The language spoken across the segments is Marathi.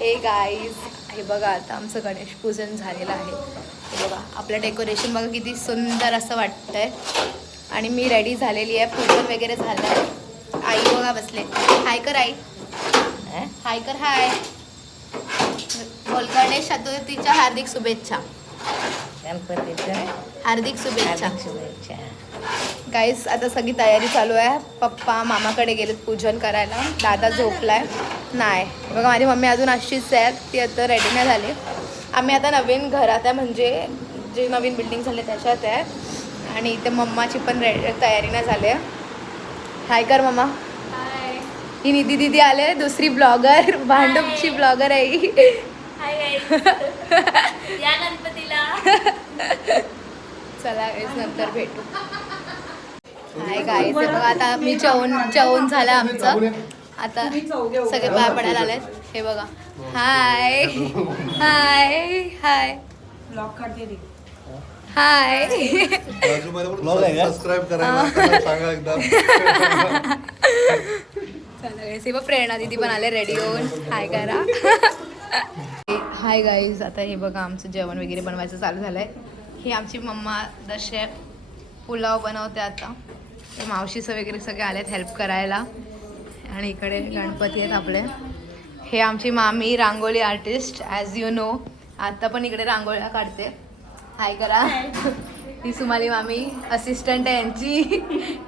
हे गाईज, हे बघा आता आमचं गणेश पूजन झालेलं आहे. हे बघा आपलं डेकोरेशन बघा किती सुंदर असं वाटतंय. आणि मी रेडी झालेली आहे, पूजन वगैरे झालं आहे. आई बघा बसले. हाय कर आई, हाय कर. हाय बोल. गणेश चतुर्थीच्या हार्दिक शुभेच्छा. गणपतीच्या हार्दिक शुभेच्छा. शुभेच्छा. गाईस आता सगळी तयारी चालू आहे. पप्पा मामाकडे गेलेत पूजन करायला. दादा झोपलाय नाही. बघा माझी मम्मी अजून अशीच आहे, ती आता रेडी नाही झाली. आम्ही आता नवीन घरात आहे, म्हणजे जे नवीन बिल्डिंग झाले त्याच्यात आहे. आणि इथे मम्माची पण तयारी नाही झाली आहे. हाय कर मम्मा. हाय. ही निधी दिदी आले, दुसरी ब्लॉगर, भांडूपची ब्लॉगर आहे ही. हाय या गणपतीला. चला गाईस नंतर भेटू. हाय गाईस, बघा आता मी जेवण झालं आमचं. आता सगळे पाय पडायला आलेत. हे बघा. हाय हाय हाय हाय. सबस्क्राईब करायला सांगा एकदा. चला गाईस, हे बघ प्रेरणा दीदी पण आले रेडी होऊन. हाय करा. हाय गाईज, आता हे बघा आमचं जेवण वगैरे बनवायचं चालू झालंय. ही आमची मम्मा दशे पुलाव बनवते आता. ते मावशीचं वगैरे सगळे आलेत हेल्प करायला. आणि इकडे गणपती आहेत आपले. हे आमची मामी रांगोळी आर्टिस्ट ॲज यू नो. आता पण इकडे रांगोळ्या काढते. हाय करा. ही सुमाली मामी असिस्टंट आहे यांची,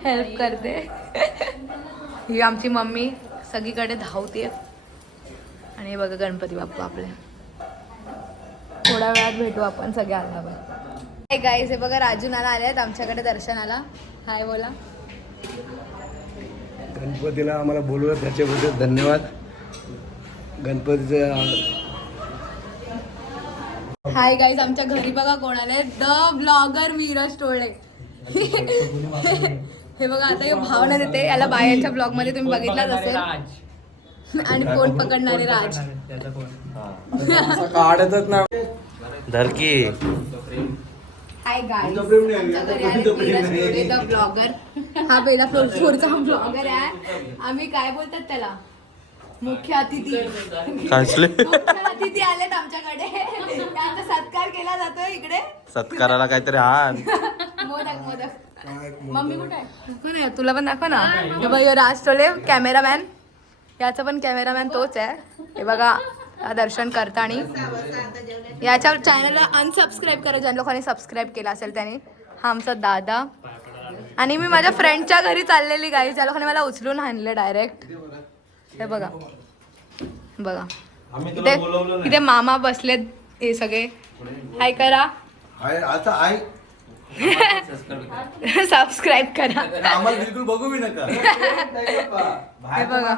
हेल्प करते. ही आमची मम्मी सगळीकडे धावते. आणि हे बघा गणपती बाप्पा आपले. थोड्या वेळात भेटू आपण सगळे आल्यावर. हाय गाईज, हे बघा राजू नाना आले आहेत आमच्याकडे दर्शनाला. हाय बोला. गणपतीला आम्हाला बोलवलं त्याच्याबद्दल धन्यवाद. गणपतीचं हाय गाईज, आमच्या घरी बघा कोण आले. The blogger Miraj Tole. हे बघा आता हे भावना देते. याला बायांच्या ब्लॉग मध्ये तुम्ही बघितलाच असेल. आणि फोन पकडणारे राज. काढतच ना धरकी. हाय गाईज, आमच्या घरी आले मीरज टोळे द ब्लॉगर. हा पहिला फ्लोरचा ब्लॉगर आहे. आम्ही काय बोलतात त्याला, मुख्य अतिथी. मुख्य अतिथी आलेत आमच्याकडे. त्यांचा सत्कार केला जातो इकडे. सत्काराला काहीतरी हान. मोदक मोदक. मम्मी कुठे आहे? तुला पण दाखव ना. हे बघा राज टोले कॅमेरामॅन. याचा पण कॅमेरामॅन तोच आहे. हे बघा दर्शन करताना. याच्या चॅनलला अनसबस्क्राईब करा ज्या लोकांनी सबस्क्राईब केला असेल त्याने. हा आमचा दादा. आणि मी माझ्या फ्रेंडच्या घरी चाललेली गाईज, ज्या लोकांनी मला उचलून आणले डायरेक्ट. हे बघा बघा इथे इथे मामा बसलेत हे सगळे. हाय करा. सबस्क्राईब करा. आम्हाला बिलकुल बघू बी नका. हे बघा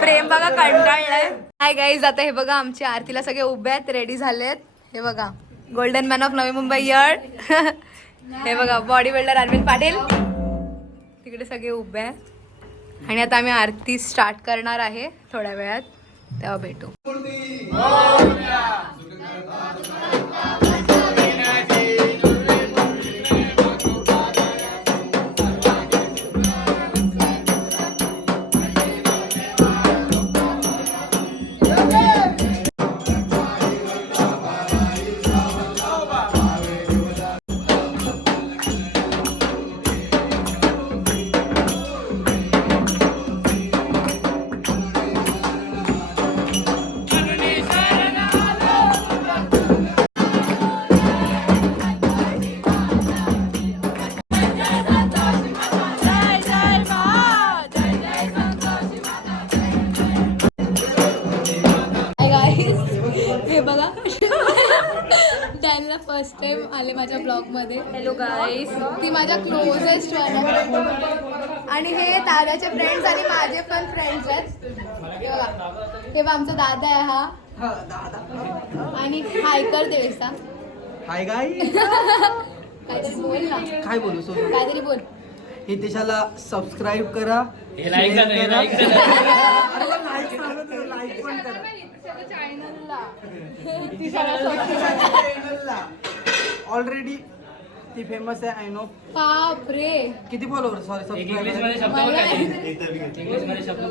प्रेम बघा कंटाळलाय. हाय गाईज, आता हे बघा आमची आरतीला सगळे उभे आहेत, रेडी झालेत. हे बघा golden man of Navi Mumbai year. हे बघा बॉडी बिल्डर अरविंद पाटील तिकडे सगळे उभे आहेत. आणि आता आम्ही आरती स्टार्ट करणार आहे थोड्या वेळात, तेव्हा भेटू. हे बघा त्यांना फर्स्ट टाइम आले माझ्या ब्लॉग मध्ये. हॅलो गाईस, ती माझ्या क्लोजेस्ट वन. आणि हे ताऱ्याचे फ्रेंड्स आणि माझे पण फ्रेंड्स आहेत. हे बघा आमचा दादा आहे हा. आणि हायकर देवेसा. हाय गाय. काहीतरी बोल ना. काय बोलू सोबत काहीतरी बोल. हे देशाला सबस्क्राईब करा. ऑलरेडी ती फेमस आहे आय नो. बाप रे. किती फॉलोअर सॉरी सबस्क्राईबर मला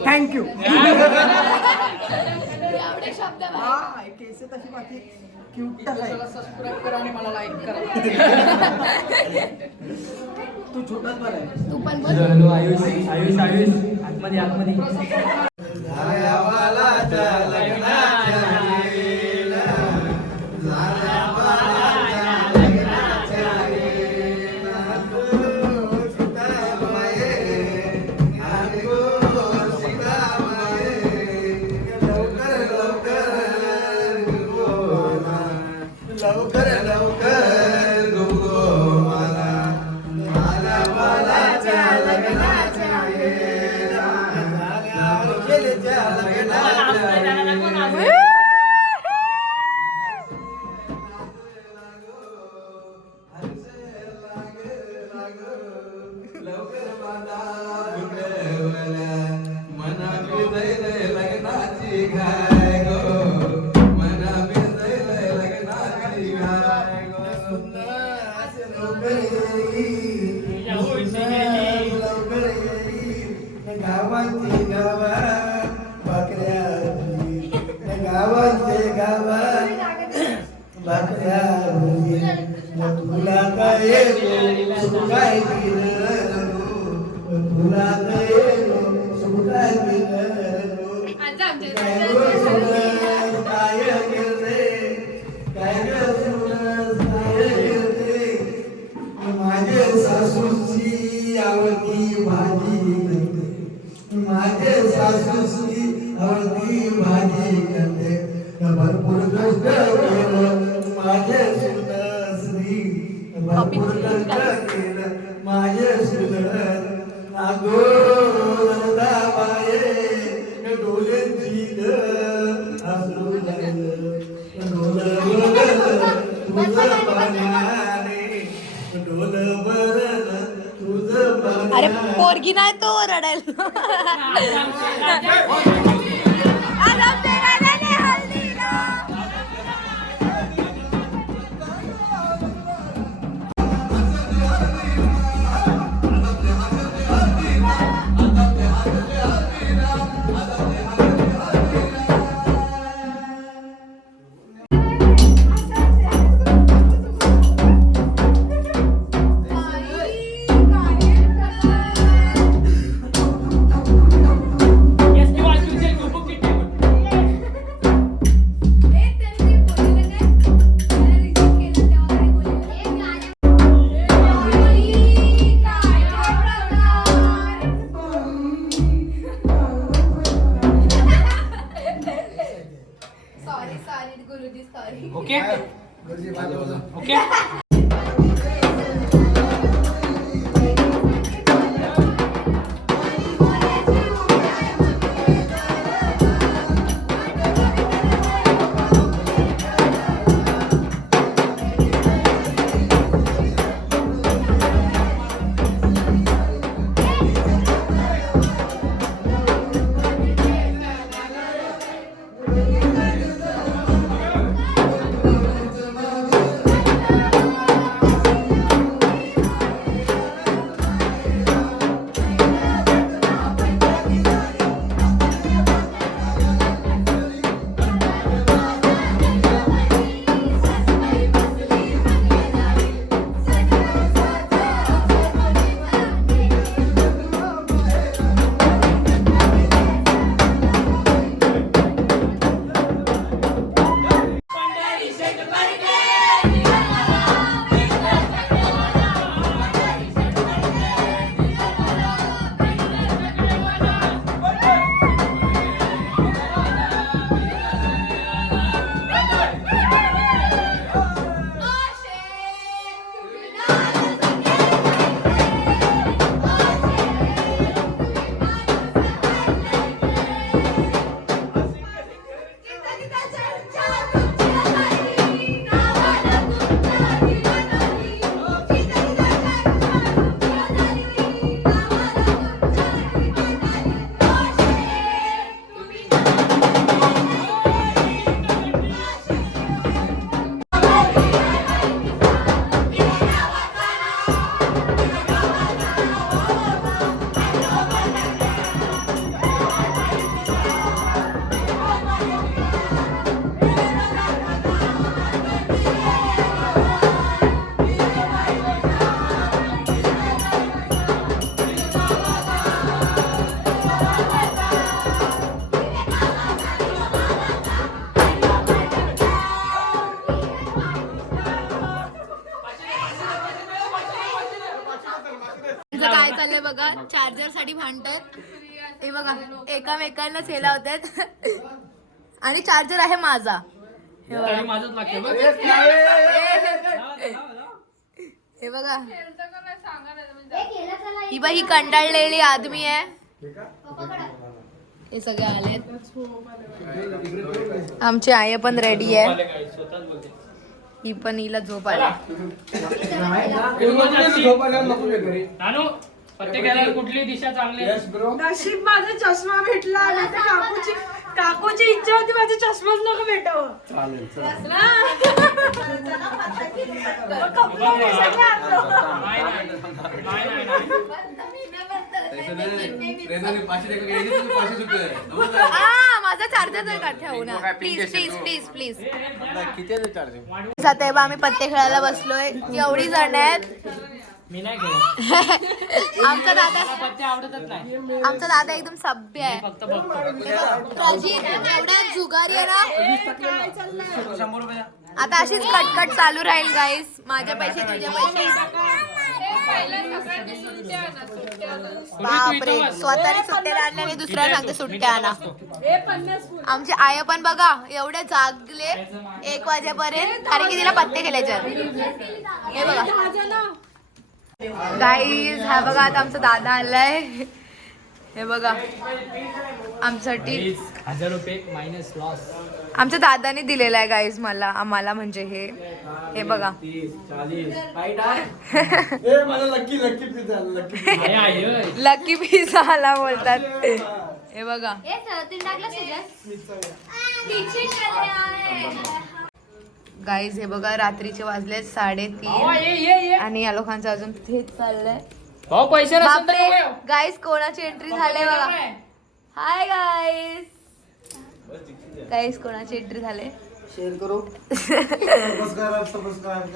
थँक्यू. एवढे शब्द बाहेर. हा केस तशी बाकी क्यूट आहे. सबस्क्राईब करा आणि मला लाईक करा. तू छोटाच बरं आहे. तू पण बस. लवकर लवकर गो मला मला बालाच्या लग्नाच्या वेळेला झाल्या लग्नाच्या वेळेला. लवकर बांधा बुटवल्या मना भिजले लग्नाची घाय गो मना भिजले लग्नाची घाय गो. लवकर येई लवकर येई गावाची गावा बकऱ्या गावाचे गावा बकऱ्या तुला काय सुखाय दिलं तुला काय सुखाय दिलं काय गो सुरस काय गेले काय गो सुरस काय गेले माझे सासूची आवडती भाजी करते माझे सासूची आवडती भाजी करते भरपूर कष्ट केलं माझे सुनसनी भरपूर कष्ट केलं माझे सुनस नागो बाये डोलेची असू लागलं तुझं पाण्याने डोल बरं तुझं पाण्याने. अरे पोरगी नाही तो रडायला. सॉरी गुरुजी सॉरी. Okay okay. बघा चार्जर साठी भांडतात. हे बघा एकामेकांना सेला होतात आणि चार्जर आहे माझा. हे बघा. हे बघा ही बाई ही कंटाळलेली आदमी आहे. हे सगळे आलेत. आमची आई पण रेडी आहे. ही पण हिला झोप आली. कुठली दिशा चांगली नशीब माझा चष्मा भेटला नाही तर काकूची इच्छा होती माझा चष्माच नको भेटावं. माझा चार्जर ठेवू ना प्लीज प्लीज प्लीज प्लीज. आता आम्ही पत्ते खेळायला बसलोय. एवढी जण आहेत. मी नाही खेळत. आमचा दादा पत्ते आवडतच नाही. आमचा दादा एकदम सभ्य आहे. फक्त बघतो. एवढा जुगारी आहे ना. आता अशीच कटकट चालू राहील गाईस. माझे पैसे तुझे पैसे. बापरे स्वतःने सुट्ट्या आणल्याने दुसऱ्या सांगते सुट्ट्या आणा. आमची आई पण बघा एवढे जागले 1 वाजेपर्यंत कारण की तिला पत्ते खेळायचे. हे बघा गाईज. हा बघा आता आमचा दादा आलाय. हे बघा आमच्यासाठी 1000 रुपये मायनस लॉस. आमच्या दादाने दिलेला आहे गाईज मला आम्हाला म्हणजे हे बघा. मला lucky lucky pizza lucky lucky pizza आला बोलतात. हे बघा गाईज. हे बघा रात्रीचे वाजले 3:30 आणि या लोकांचं अजून तेच चाललंय. हो पैसे बापरे गाईज कोणाची एंट्री झाले बघा. Hi guys. गाईज कोणाची एंट्री झाले शेअर करू. सबस्क्राइब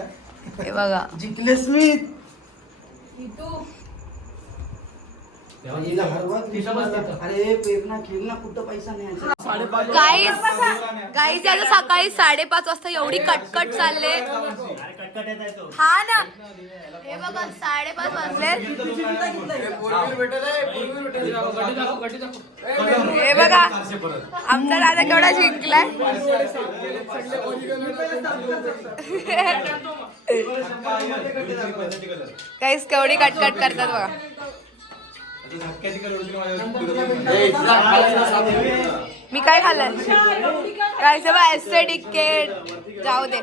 हे बघा. जिंकले स्मिथ अरे पेरणा खेळना कुठं पैसा नाही. गाईज याचं सकाळी 5:30 वाजता एवढी कटकट चालले. हा ना हे बघा 5:30 वाजले. हे बघा आमचा दादा केवढा जिंकलाय. काहीच केवढी कटकट करतात बघा. मी काय खाल्लं काय बा एस्टेटिकेट जाऊ दे.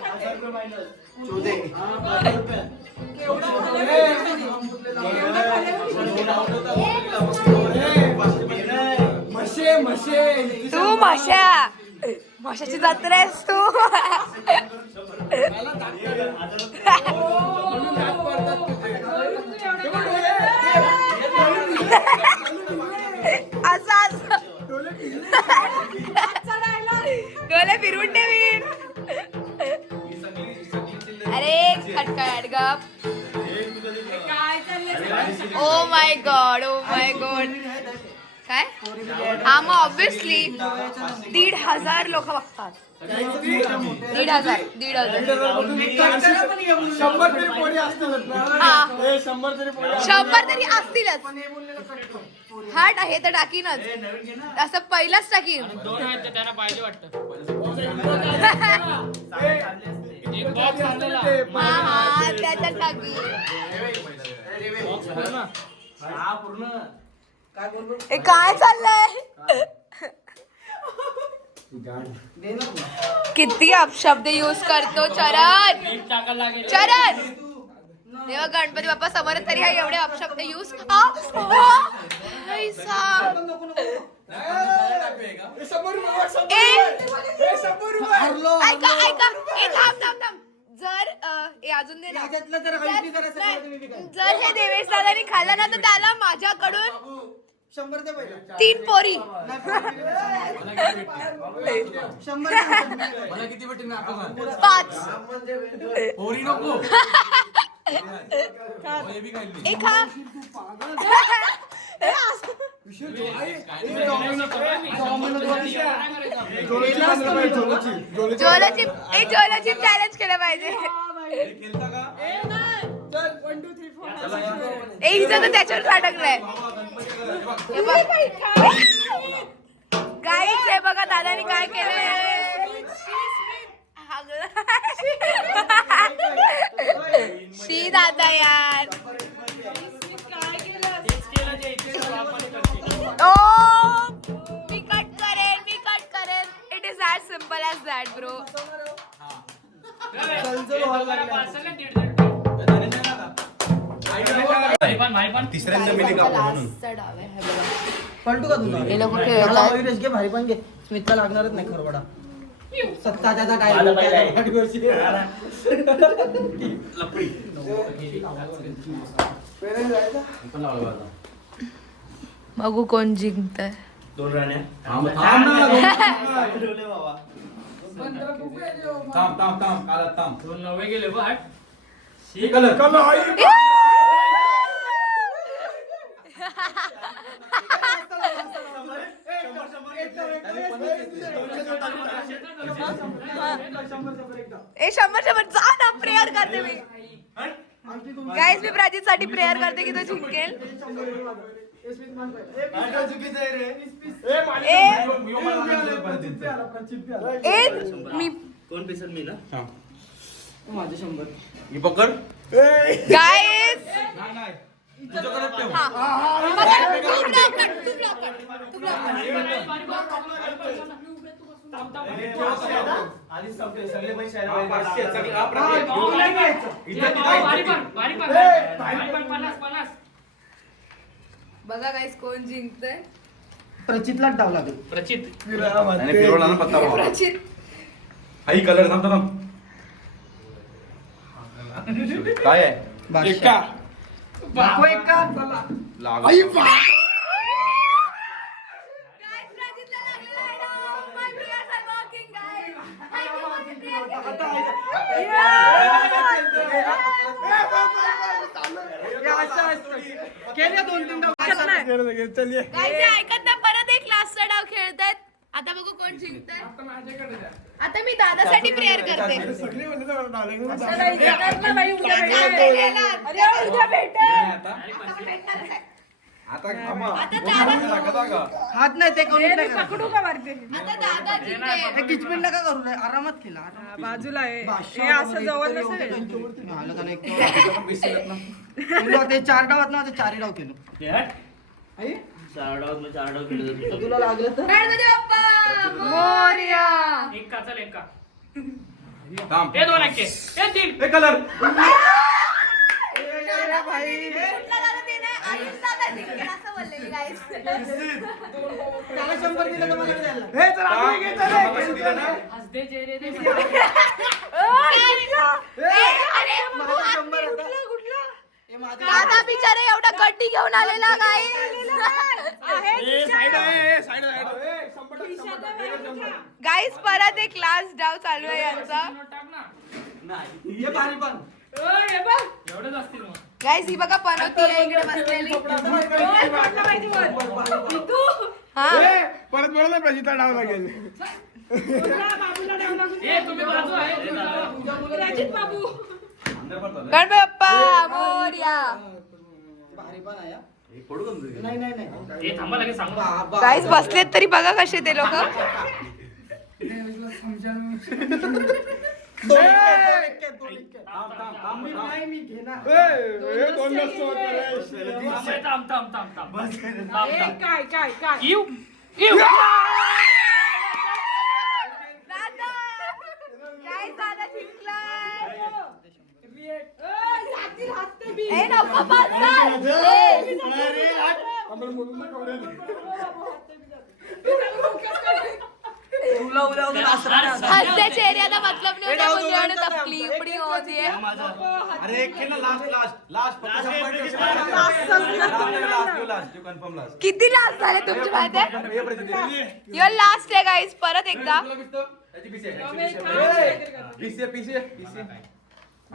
तू माशाची जत्रा आहेस तू. असं डोले फिरवून ठेवीन. अरे खटखट गप. Oh my God oh my God. काय हा मग ऑब्विसली 1,500 लोक बघतात. 1,500 100 तरी असतीलच. हट हे तर टाकीनच असं पहिलाच टाकीन. त्यांना पाहिजे वाटतं. हा त्याच्यात टाकी. काय चाललंय. किती अपशब्द यूज करतो चरण. चरण तेव्हा गणपती बाप्पा समोर तरी हा एवढे अपशब्द यूज. ऐका ऐका थांब. जर अजून दे ना. जर हे देवेश दादानी खाल्लं ना तर त्याला माझ्याकडून 3 पोरी. 5 पोरी नको जोलाची चॅलेंज केलं पाहिजे. हिचं तर त्याच्यावर अडकलंय गाईच आहे बघा दादानी काय केलंय शी दादा यार ओ मी कट करेन it is as simple as that bro तिसऱ्यांदा मिली कापू म्हणून पलटू का तुला हे लोक मला खेळतात वगैरे घे भारी पण घे स्मितला लागणारच नाही खरवडा सत्ता त्याचा काय बघू कोण जिंकतंय दोन राण्या दोन नवे गेले बट ए 100 जा ना प्रेयर करते मी गाईज मी प्राचीन साठी प्रेयर करते की तो जिंकेल मी कोण पिसल मी ना माझे 100 मी पकड गाईज बघा गाईज कोण जिंकतंय प्रचितलाच डाव लागेल प्रचित आणि फिरवला ना पत्ता भावा. प्राचीन आई कलर थांबतो थांब काय आहे दाखव एक का लाग Guys, प्राचीनला लागलेला आहे ना. My prayers are working, guys. Thank you for the prayer, केले 2-3 डाव Guys, ते ऐकत ना परत एक लास्टचा डाव खेळतायत आता बघू कोण जिंकतंय आता मी दादासाठी प्रेयर करते अरे उद्या भेटेल आता दादा हात नाही ते करून पकडू का मारते आता दादा जिंकेल किचपिन नका करू रे आरामात खेळा बाजूला आहे हे असं जवळ नसेल ते 4 डावात ना ते 4 डाव केलो आई 4 डाव केलं तुला लागलं तर गणपती बाप्पा मोरया एक का चल एक का थांब हे दोन एक्के हे तीन हे कलर कुठला दादा ते नाही आयुष दादा जिंकेल असं बोलले मी guys. त्याला 100 दिलं तर मला द्यायला हसदे चेहरे दे अरे माझा 100 होता. हे माझा दादा बिचारे एवढा गड्डी घेऊन आलेला काय गाईस परत एक लास्ट डाव चालू आहे यांचा टाक ना हे भारी पण एवढंच असतील मग गाईस ही बघा पनवती आहे इकडे बसलेली हा परत बोला ना प्रजिता डाव लागेल हे तुम्ही बाजू आहे गणपती बाप्पा मोरया भारी पण आहे हा. हे फोडू का तुझे? नाही नाही नाही हे थांबा लगेच सांगू बाबा. गाईस बसलेत तरी बघा कसे ते लोक मी घेणार थांब थांब थांब थांब काय काय काय इव इव दादा काय दादा जिंकलाय ए नको पाच तुला उद्या उद्या नाचणार. हसते चेहऱ्याला मतलब नहीं होता मुझे और तकलीफ नहीं होती है अरे एक खेळ ना लास्ट लास्ट किती लास्ट झाले तुमची माहिती आहे यो लास्ट आहे गाईस परत एकदा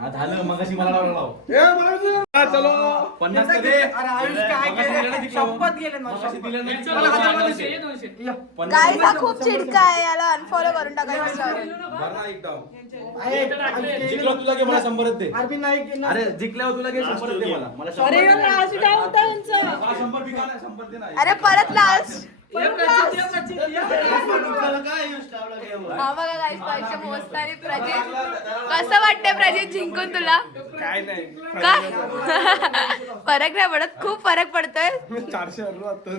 हा झालं मग अशी मला लाव ए, मला विचार. हा, चलो 50 तर दे. अरे आयुष काय मगाशी दिलं ना केलं? जिंकल्यावर. शपथ गेले माझी मगाशी शपथ. दिलं ना. चल, मला चल, हजार 200, दे. ये 200. या. 50 गाईज हा खूप चिडका आहे, याला अनफॉलो करून टाकायचं बरं ना, एक डाव. आहे, आयुष केलं. जिंकलो तुला घे मला 100 दे. अरे मी नाही केलं. अरे जिंकल्यावर तुला घे 100 दे मला. मला 100 अरे दे. लास्ट डाव होता यांचा. मला 100 बिका नाही, 100 दे ना. अरे परत लास्ट ये प्रचित, ये प्रचित, ये. हा बघा गाईज पैसे मोजताना प्रजित कसं वाटतंय प्रजित जिंकून तुला काय नाही काय फरक नाही पडत, खूप फरक पडतोय 400 आता